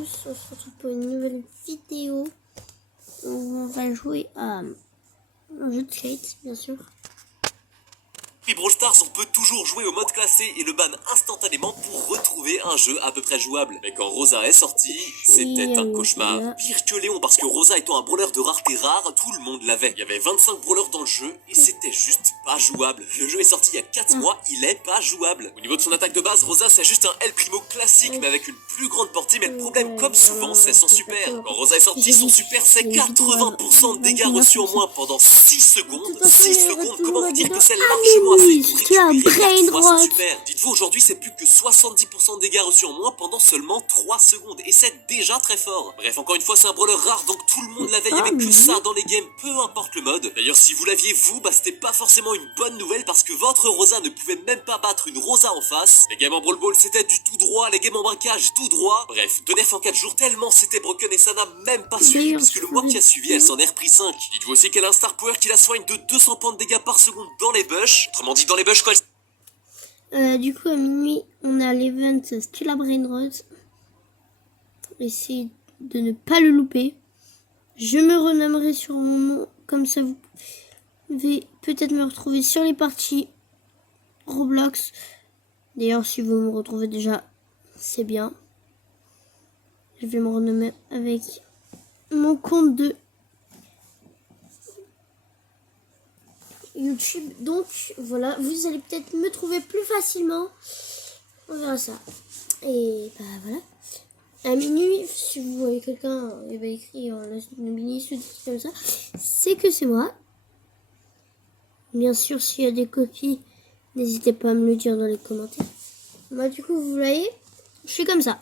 tous, on se retrouve pour une nouvelle vidéo où on va jouer à un jeu de skate, bien sûr. Brawl Stars, on peut toujours jouer au mode classé et le ban instantanément pour retrouver un jeu à peu près jouable. Mais quand Rosa est sortie, c'était un cauchemar. Pire que Léon, parce que Rosa étant un brawler de rareté rare, tout le monde l'avait. Il y avait 25 brawlers dans le jeu et c'était juste pas jouable. Le jeu est sorti il y a 4 mois, il est pas jouable. Au niveau de son attaque de base, Rosa c'est juste un El Primo classique mais avec une plus grande portée. Mais le problème, comme souvent, c'est son super. Quand Rosa est sortie, son super c'est 80% de dégâts reçus en moins pendant 6 secondes. 6 secondes, comment vous dire que c'est largement assez pour récupérer 4 fois son super. Dites-vous, aujourd'hui c'est plus que 70% de dégâts reçus en moins pendant seulement 3 secondes. Et c'est déjà très fort. Bref, encore une fois, c'est un brawler rare, donc tout le monde l'avait. Il y avait que ça dans les games, peu importe le mode. D'ailleurs, si vous l'aviez vous, bah c'était pas forcément une bonne nouvelle parce que votre Rosa ne pouvait même pas battre une Rosa en face. Les games en Brawl Ball c'était du tout droit, les games en braquage tout droit. Bref, de nerf en 4 jours tellement c'était broken et ça n'a même pas suivi puisque le mois qui a suivi elle s'en est repris 5. Dites-vous aussi qu'elle a un star power qui la soigne de 200 points de dégâts par seconde dans les bush. Autrement dit, dans les bush, quoi. Du coup, à minuit, on a l'event Stella Brainrot. Essayez de ne pas le louper. Je me renommerai sur mon nom, comme ça vous pouvez peut-être me retrouver sur les parties Roblox. D'ailleurs, si vous me retrouvez déjà, c'est bien. Je vais me renommer avec mon compte de YouTube. Donc voilà, vous allez peut-être me trouver plus facilement. On verra ça. Et bah voilà. À minuit, si vous voyez quelqu'un, il va écrire Nobini ou des trucs comme ça, c'est que c'est moi. Bien sûr, s'il y a des copies, n'hésitez pas à me le dire dans les commentaires. Moi, du coup, vous voyez, je suis comme ça.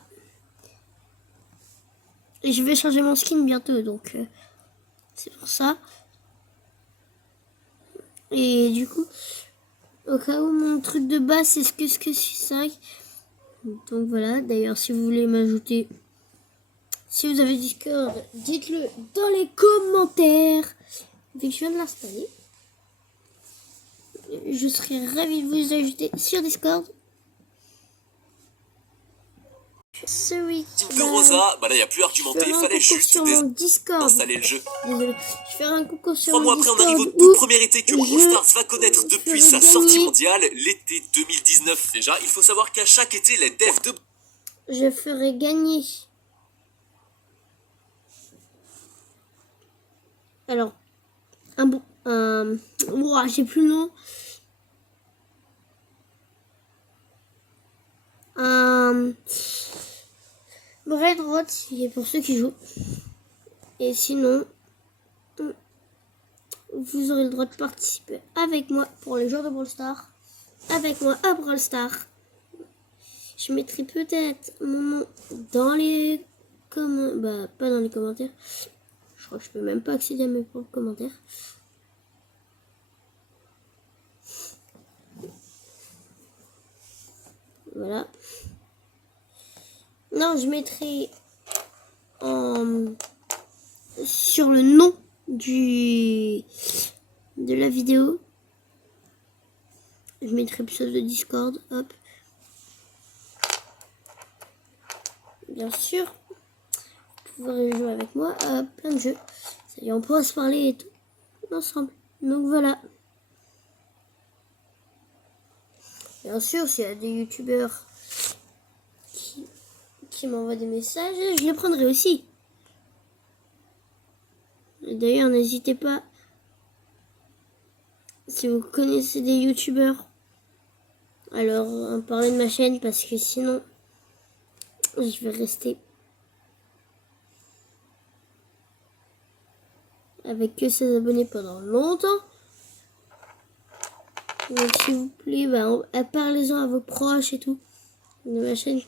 Et je vais changer mon skin bientôt, donc c'est pour ça. Et du coup, au cas où mon truc de base, c'est ce que 5. Donc voilà, d'ailleurs, si vous voulez m'ajouter, si vous avez Discord, dites-le dans les commentaires. Dès que je viens de l'installer, je serai ravie de vous ajouter sur Discord. Ce week de Rosa, bah là il n'y a plus argumenté, il fallait juste installer le jeu. Désolé, je ferai un concours sur 3 mois mon après, Discord. on arrive au tout premier été que Brawl Stars va connaître depuis sa gagner. sortie mondiale, l'été 2019. Déjà, il faut savoir qu'à chaque été, les devs de... Je ferai gagner. Alors, j'ai plus le nom. Red Rot, c'est pour ceux qui jouent. Et sinon, vous aurez le droit de participer avec moi pour les jours de Brawl Stars. Avec moi à Brawl Stars. Je mettrai peut-être mon nom dans les commentaires. Bah, pas dans les commentaires. Je crois que je peux même pas accéder à mes propres commentaires. Voilà. Non, je mettrai sur le nom de la vidéo. Je mettrai pseudo Discord. Hop. Bien sûr. Vous pourrez jouer avec moi à plein de jeux. Ça y est, on pourra se parler et tout ensemble. Donc voilà. Bien sûr, s'il y a des youtubeurs qui m'envoient des messages, je les prendrai aussi. D'ailleurs, n'hésitez pas, si vous connaissez des youtubeurs, à leur parler de ma chaîne, parce que sinon, je vais rester avec que 16 abonnés pendant longtemps. Donc s'il vous plaît, parlez-en à vos proches et tout de ma chaîne,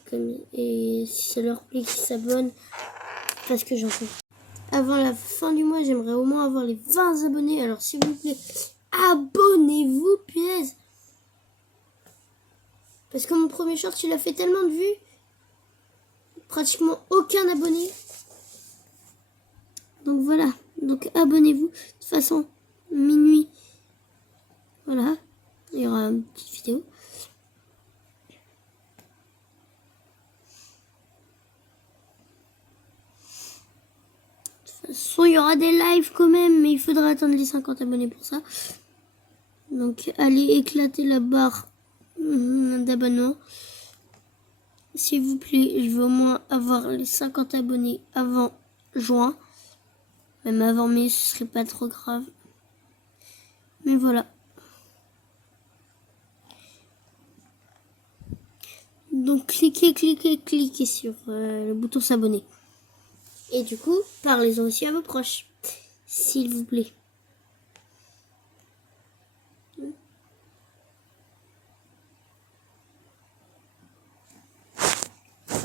et si ça leur plaît, qu'ils s'abonnent, parce que j'en fais. Avant la fin du mois, j'aimerais au moins avoir les 20 abonnés. Alors s'il vous plaît, abonnez-vous, punaise. Parce que mon premier short, il a fait tellement de vues. Pratiquement aucun abonné. Donc voilà. Donc abonnez-vous. De toute façon, minuit. Voilà. Il y aura une petite vidéo. Soit il y aura des lives quand même, mais il faudra attendre les 50 abonnés pour ça. Donc allez éclater la barre d'abonnement. S'il vous plaît, je veux au moins avoir les 50 abonnés avant juin. Même avant mai, ce serait pas trop grave. Mais voilà. Donc cliquez sur le bouton s'abonner. Et du coup, parlez-en aussi à vos proches, s'il vous plaît.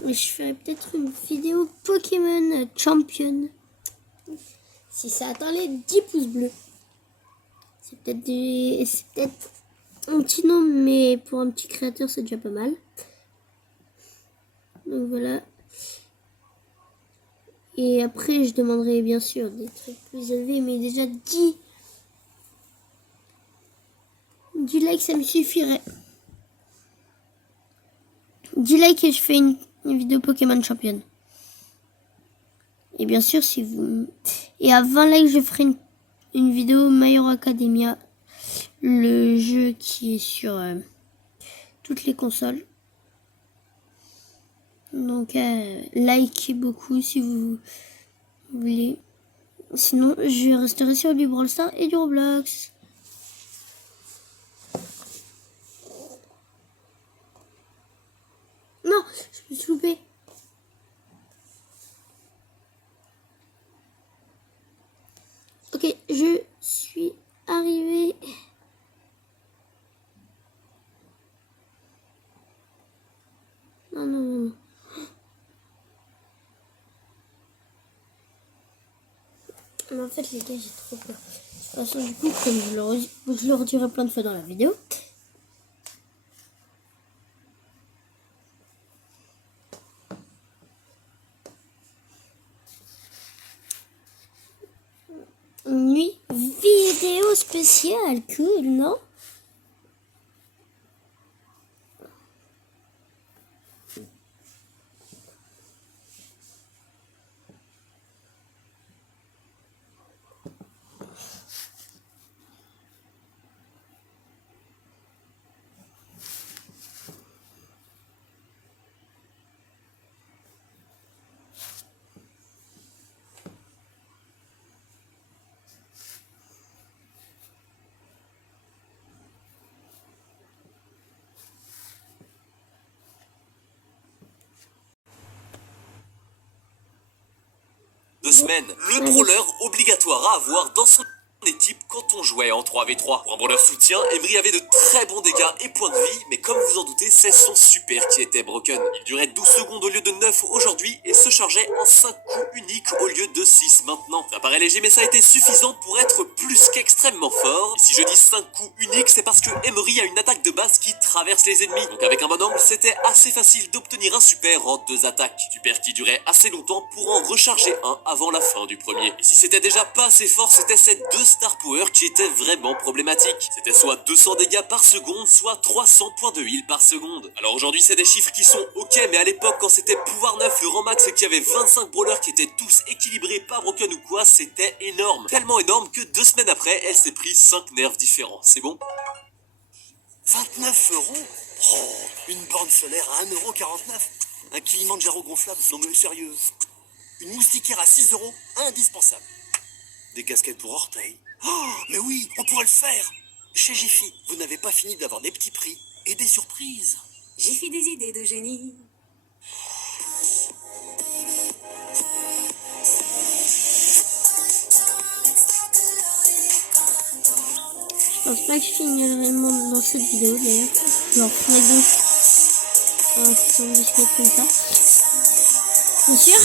Mais je ferai peut-être une vidéo Pokémon Champion. Si ça atteint les 10 pouces bleus. C'est peut-être un petit nombre, mais pour un petit créateur, c'est déjà pas mal. Donc voilà. Et après, je demanderai bien sûr des trucs plus élevés, mais déjà 10 likes, ça me suffirait. 10 likes et je fais une vidéo Pokémon Champion. Et bien sûr, si vous... Et à 20 likes, je ferai une vidéo My Hero Academia. Le jeu qui est sur toutes les consoles. Donc, likez beaucoup si vous voulez. Sinon, je resterai sur du Brawl Stars et du Roblox. Non, je me suis loupée. Ok, je suis arrivée. Non. Mais en fait, les gars, j'ai trop peur. De toute façon, du coup, comme je le redirai plein de fois dans la vidéo. Nuit vidéo spéciale, cool, non? Semaines. Le brawler obligatoire à avoir dans son équipe quand on jouait en 3v3. Pour un brawler soutien, Emery avait de très bons dégâts et points de vie, mais comme vous en doutez, c'est son super qui était broken. Il durait 12 secondes au lieu de 9 aujourd'hui et se chargeait en 5 coups uniques au lieu de 6 maintenant. Ça paraît léger, mais ça a été suffisant pour être plus qu'extrêmement fort. Et si je dis 5 coups uniques, c'est parce que Emery a une attaque de base qui traverse les ennemis. Donc avec un bon angle, c'était assez facile d'obtenir un super en 2 attaques. Super qui durait assez longtemps pour en recharger un avant la fin du premier. Et si c'était déjà pas assez fort, c'était ces 2 Star Power qui étaient vraiment problématiques. C'était soit 200 dégâts par seconde, soit 300 points de heal par seconde. Alors aujourd'hui, c'est des chiffres qui sont ok, mais à l'époque, quand c'était pouvoir 9, le rang max et qu'il y avait 25 brawlers qui étaient tous équilibrés, pas broken ou quoi, c'était énorme. Tellement énorme que 2 semaines après, elle s'est pris 5 nerfs différents. C'est bon? 29 €? Oh, une borne solaire à 1,49 €. Un Kilimanjaro gonflable? Non mais sérieux. Une moustiquaire à 6 €? Indispensable. Des casquettes pour orteils? Oh, mais oui, on pourrait le faire. Chez Jiffy, vous n'avez pas fini d'avoir des petits prix et des surprises. Jiffy, des idées de génie. Je pense pas que je finirai le monde dans cette vidéo d'ailleurs. Je leur ferai d'autres. Sans discuter comme ça. Bien sûr.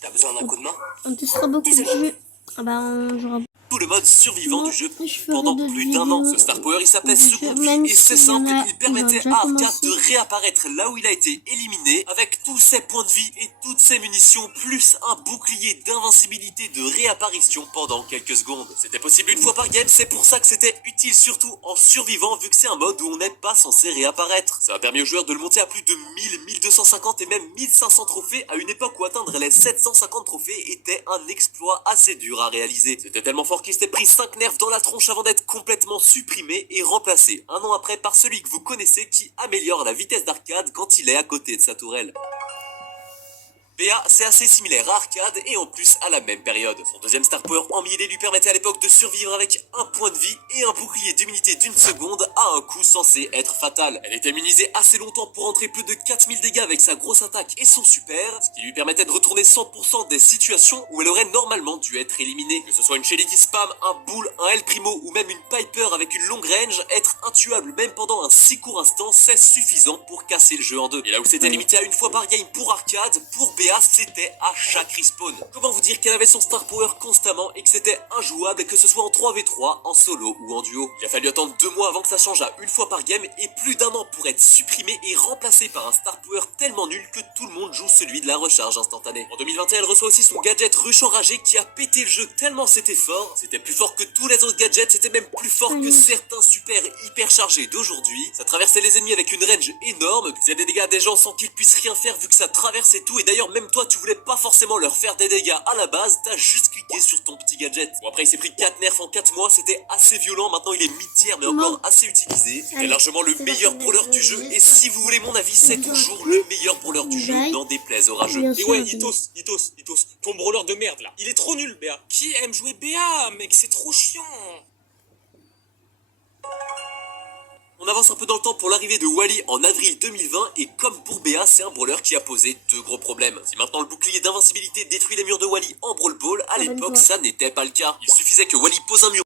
T'as besoin d'un coup de main? On testera beaucoup de jeux. Ah bah on jouera. Tout le mode mode survivant du jeu Je ferai pendant d'autres plus d'un an. vidéos Ce Star Power, il s'appelait du jeu, Seconde même Vie, et c'est s'il y en simple, a il qui ont permettait déjà à Arcade commencé. de réapparaître là où il a été éliminé, avec tous ses points de vie et toutes ses munitions, plus un bouclier d'invincibilité de réapparition pendant quelques secondes. C'était possible une fois par game, c'est pour ça que c'était utile surtout en survivant, vu que c'est un mode où on n'est pas censé réapparaître. Ça a permis aux joueurs de le monter à plus de 1000, 1250 et même 1500 trophées à une époque où atteindre les 750 trophées était un exploit assez dur à réaliser. C'était tellement fort qu'il s'était pris 5 nerfs dans la tronche avant d'être complètement supprimé et remplacé un an après par celui que vous connaissez qui améliore la vitesse d'Arcade quand il est à côté de sa tourelle. BA, c'est assez similaire à Arcade et en plus à la même période. Son deuxième Star Power en 1000 lui permettait à l'époque de survivre avec un point de vie et un bouclier d'immunité d'une seconde à un coup censé être fatal. Elle était immunisée assez longtemps pour entrer plus de 4000 dégâts avec sa grosse attaque et son super, ce qui lui permettait de retourner 100% des situations où elle aurait normalement dû être éliminée. Que ce soit une Shelly qui spam, un Bull, un El Primo ou même une Piper avec une longue range, être intuable même pendant un si court instant, c'est suffisant pour casser le jeu en deux. Et là où c'était limité à une fois par game pour Arcade, pour BA c'était à chaque respawn. Comment vous dire qu'elle avait son Star Power constamment et que c'était injouable, que ce soit en 3v3, en solo ou en duo. Il a fallu attendre 2 mois avant que ça change à une fois par game et plus d'un an pour être supprimé et remplacé par un Star Power tellement nul que tout le monde joue celui de la recharge instantanée. En 2021, elle reçoit aussi son gadget rush enragé qui a pété le jeu tellement c'était fort. C'était plus fort que tous les autres gadgets, c'était même plus fort que certains super hyper chargés d'aujourd'hui. Ça traversait les ennemis avec une range énorme, faisait des dégâts à des gens sans qu'ils puissent rien faire vu que ça traversait tout, et d'ailleurs même toi tu voulais pas forcément leur faire des dégâts à la base, t'as juste cliqué sur ton petit gadget. Bon après il s'est pris 4 nerfs en 4 mois, c'était assez violent, maintenant il est mid-tier mais encore assez utilisé. C'était largement le meilleur brawler du jeu et si vous voulez mon avis c'est toujours le meilleur brawler du jeu, n'en déplaise aux rageux. Bien Et sûr, ouais, oui. Itos, ton brawler de merde là. Il est trop nul, BA. Qui aime jouer BA, mec, c'est trop chiant. On avance un peu dans le temps pour l'arrivée de Wally en avril 2020 et comme pour BA, c'est un brawler qui a posé 2 gros problèmes. Si maintenant le bouclier d'invincibilité détruit les murs de Wally en Brawl Ball, à l'époque ça n'était pas le cas. Il suffisait que Wally pose un mur